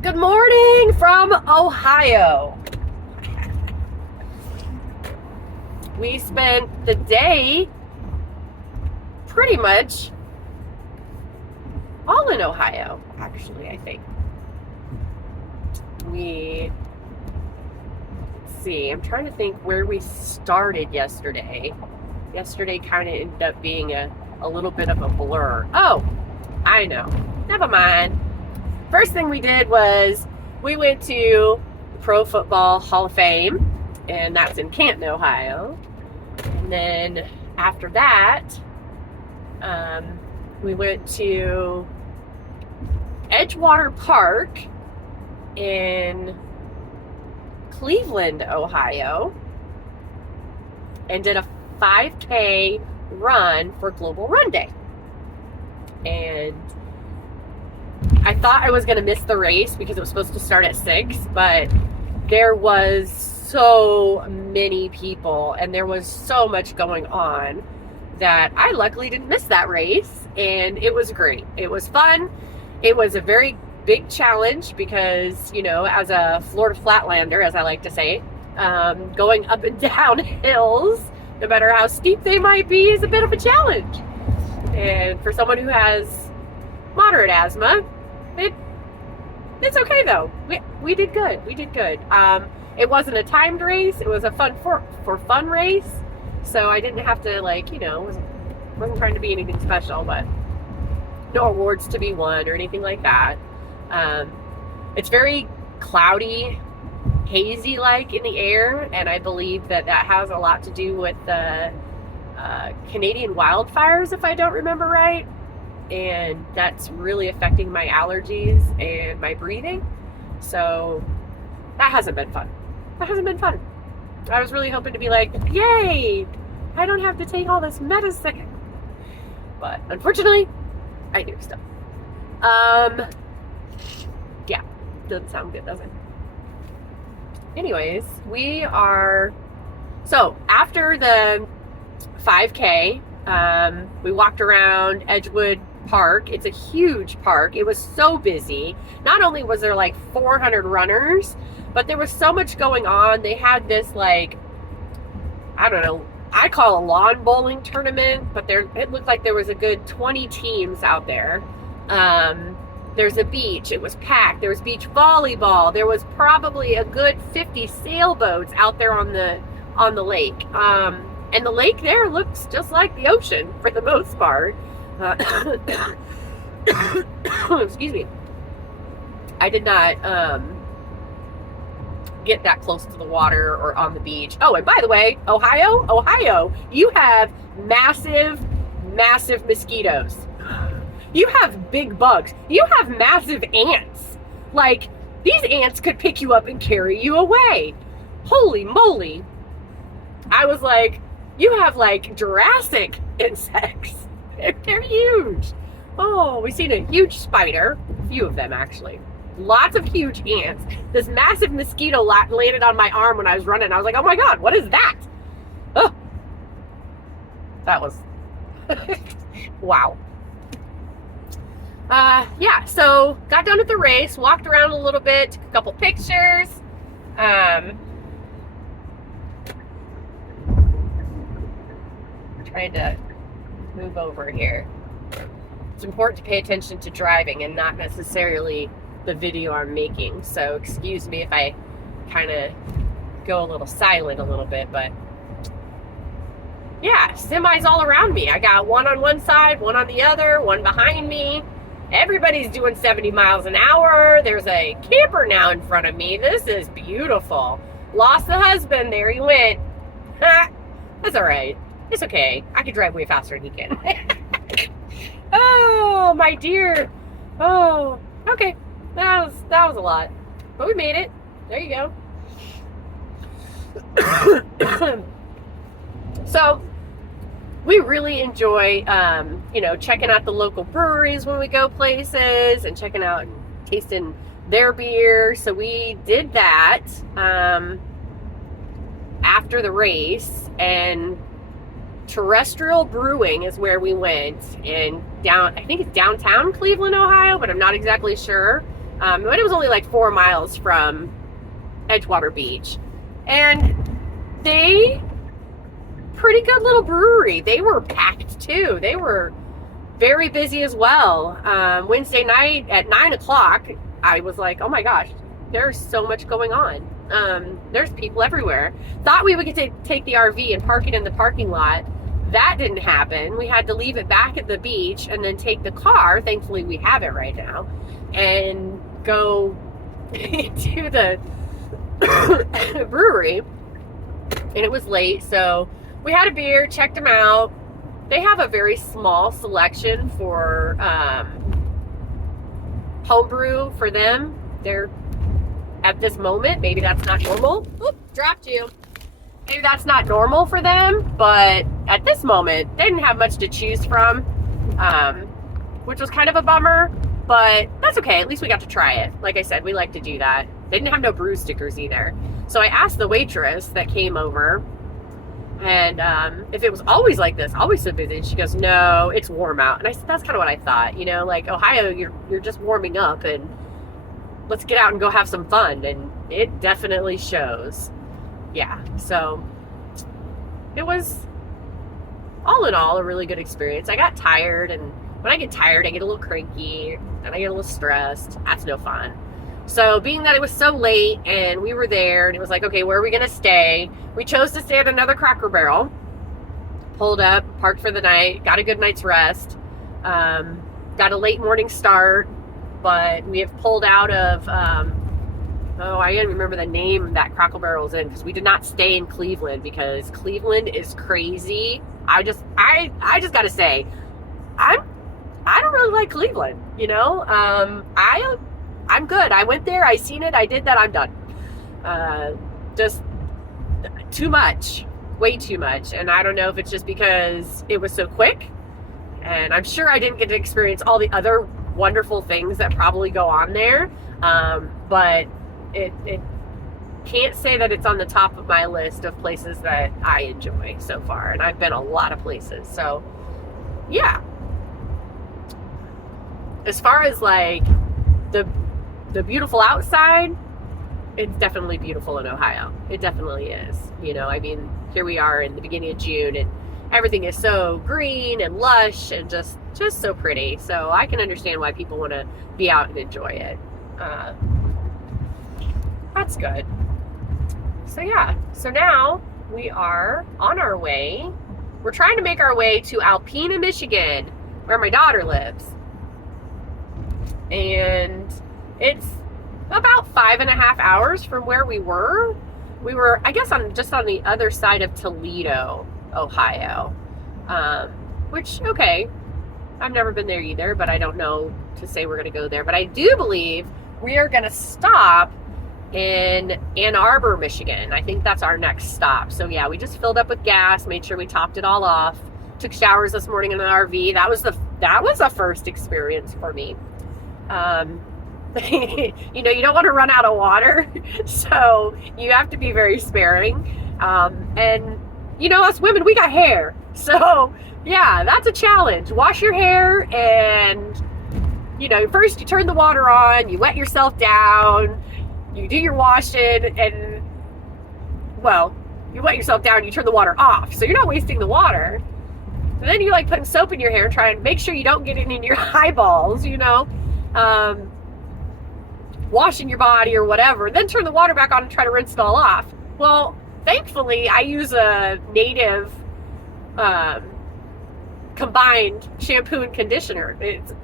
Good morning from Ohio. We spent the day pretty much all in Ohio, actually, I think. Let's see, I'm trying to think where we started yesterday. Yesterday kind of ended up being a little bit of a blur. Oh, I know. Never mind. First thing we did was we went to the Pro Football Hall of Fame, and that's in Canton, Ohio. And then after that, we went to Edgewater Park in Cleveland, Ohio, and did a 5K run for Global Run Day. And I thought I was going to miss the race because it was supposed to start at 6, but there was so many people and there was so much going on that I luckily didn't miss that race, and it was great. It was fun. It was a very big challenge because, you know, as a Florida Flatlander, as I like to say, going up and down hills, no matter how steep they might be, is a bit of a challenge. And for someone who has moderate asthma, it's okay though. We did good. We did good. It wasn't a timed race. It was a for fun race. So I didn't have to, like, you know, wasn't trying to be anything special, but no awards to be won or anything like that. It's very cloudy, hazy like in the air, and I believe that has a lot to do with the Canadian wildfires, if I don't remember right. And that's really affecting my allergies and my breathing. So that hasn't been fun. I was really hoping to be like, yay, I don't have to take all this medicine. But unfortunately, I do still. Yeah, doesn't sound good, does it? Anyways, so after the 5K, we walked around Edgewood Park. It's a huge park. It was so busy. Not only was there like 400 runners, but there was so much going on. They had this, like, I don't know, I call a lawn bowling tournament, but it looked like there was a good 20 teams out there. There's a beach. It was packed. There was beach volleyball. There was probably a good 50 sailboats out there on the lake. And the lake there looks just like the ocean for the most part. Excuse me. I did not get that close to the water or on the beach. Oh, and by the way, Ohio, you have massive mosquitoes. You have big bugs. You have massive ants. Like, these ants could pick you up and carry you away. Holy moly. I was like, you have like Jurassic insects. They're huge. Oh, we've seen a huge spider. A few of them, actually. Lots of huge ants. This massive mosquito landed on my arm when I was running. I was like, oh my God, what is that? Oh, that was... wow. Yeah, so got done with the race, walked around a little bit, took a couple pictures. Trying to move over here. It's important to pay attention to driving and not necessarily the video I'm making. So excuse me if I kind of go a little silent a little bit, but yeah, semis all around me. I got one on one side, one on the other, one behind me. Everybody's doing 70 miles an hour. There's a camper now in front of me. This is beautiful. Lost the husband. There he went. That's all right. It's okay. I can drive way faster than he can. Oh, my dear. Oh, okay. That was a lot. But we made it. There you go. So, we really enjoy, checking out the local breweries when we go places and checking out and tasting their beer. So we did that after the race, and Terrestrial Brewing is where we went, and I think it's downtown Cleveland, Ohio, but I'm not exactly sure. But it was only like 4 miles from Edgewater Beach. And they, pretty good little brewery. They were packed too. They were very busy as well. Wednesday night at 9 o'clock, I was like, oh my gosh, there's so much going on. There's people everywhere. Thought we would get to take the RV and park it in the parking lot. That didn't happen. We had to leave it back at the beach and then take the car. Thankfully, we have it right now. And go to the brewery. And it was late, so we had a beer, checked them out. They have a very small selection for homebrew for them. They're, at this moment, maybe that's not normal. Oop, dropped you. Maybe that's not normal for them, but at this moment, they didn't have much to choose from, which was kind of a bummer, but that's okay. At least we got to try it. Like I said, we like to do that. They didn't have no brew stickers either. So I asked the waitress that came over, and if it was always like this, always so busy. She goes, no, it's warm out. And I said, that's kind of what I thought. You know, like, Ohio, you're just warming up, and let's get out and go have some fun. And it definitely shows. Yeah, so it was, all in all, a really good experience. I got tired, and when I get tired, I get a little cranky, and I get a little stressed. That's no fun. So being that it was so late, and we were there, and it was like, okay, where are we going to stay? We chose to stay at another Cracker Barrel. Pulled up, parked for the night, got a good night's rest. Got a late morning start, but we have pulled out of... I didn't remember the name that Cracker Barrel's in, because we did not stay in Cleveland, because Cleveland is crazy. I just gotta say, I don't really like Cleveland, you know? I'm good. I went there, I seen it, I did that, I'm done. Just too much, way too much. And I don't know if it's just because it was so quick, and I'm sure I didn't get to experience all the other wonderful things that probably go on there. But it can't say that it's on the top of my list of places that I enjoy so far, and I've been a lot of places. So yeah, as far as like the beautiful outside, it's definitely beautiful in Ohio. It definitely is. You know, I mean, here we are in the beginning of June, and everything is so green and lush and just so pretty. So I can understand why people want to be out and enjoy it. That's good. So yeah, so now we are on our way. We're trying to make our way to Alpena, Michigan, where my daughter lives. And it's about 5.5 hours from where we were. We were, I guess, just on the other side of Toledo, Ohio. Which, okay, I've never been there either, but I don't know to say we're going to go there. But I do believe we are going to stop in Ann Arbor, Michigan. I think that's our next stop. So yeah, we just filled up with gas, made sure we topped it all off, took showers this morning in the RV. That was a first experience for me. You know, you don't want to run out of water, so you have to be very sparing. And you know, us women, we got hair, so yeah, that's a challenge. Wash your hair, and you know, first you turn the water on, you wet yourself down, you do your washing, and well, you wet yourself down, you turn the water off, so you're not wasting the water. And then you like putting soap in your hair and try and make sure you don't get it in your eyeballs, you know, washing your body or whatever, then turn the water back on and try to rinse it all off. Well, thankfully I use a Native combined shampoo and conditioner.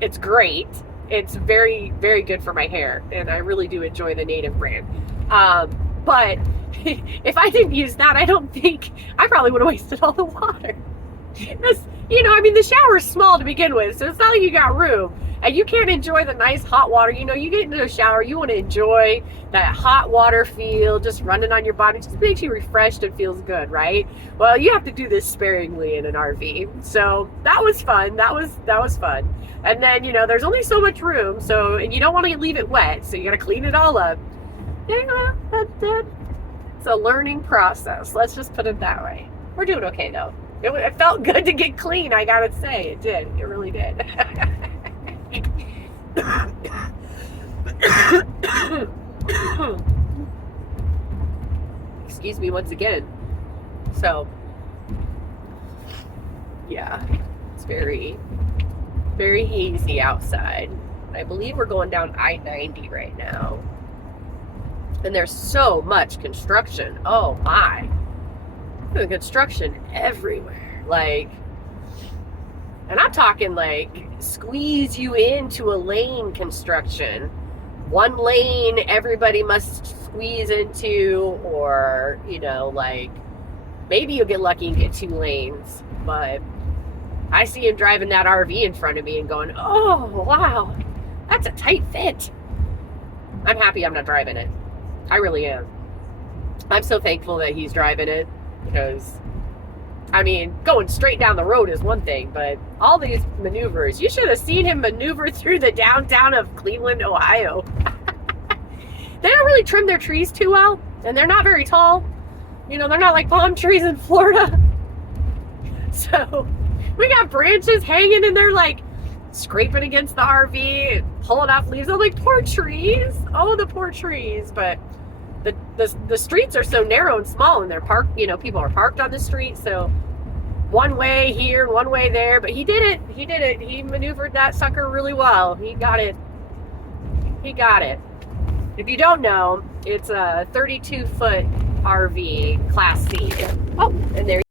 It's great. It's very, very good for my hair, and I really do enjoy the Native brand. But if I didn't use that, I don't think I probably would have wasted all the water. Because, you know, I mean, the shower's small to begin with, so it's not like you got room. And you can't enjoy the nice hot water. You know, you get into a shower, you want to enjoy that hot water feel just running on your body. It just makes you refreshed and feels good, right? Well, you have to do this sparingly in an RV. So that was fun. That was fun. And then, you know, there's only so much room, so, and you don't want to leave it wet, so you got to clean it all up. Yeah, it's a learning process. Let's just put it that way. We're doing okay, though. It felt good to get clean, I gotta say. It did. It really did. Excuse me once again. So, yeah, it's very, very hazy outside. I believe we're going down I-90 right now. And there's so much construction. Oh my. There's construction everywhere. Like, and I'm talking like squeeze you into a lane construction. One lane everybody must squeeze into, or, you know, like maybe you'll get lucky and get 2 lanes. But I see him driving that RV in front of me and going, oh, wow, that's a tight fit. I'm happy I'm not driving it. I really am. I'm so thankful that he's driving it, because, I mean, going straight down the road is one thing, but all these maneuvers, you should have seen him maneuver through the downtown of Cleveland, Ohio. They don't really trim their trees too well, and they're not very tall. You know, they're not like palm trees in Florida. So we got branches hanging and they're like scraping against the RV and pulling off leaves. I'm like, poor trees. Oh, the poor trees. But the streets are so narrow and small, and they're parked, you know, people are parked on the street, so one way here and one way there. But he did it. He did it. He maneuvered that sucker really well. He got it. He got it. If you don't know, it's a 32-foot RV, Class C. Oh, and there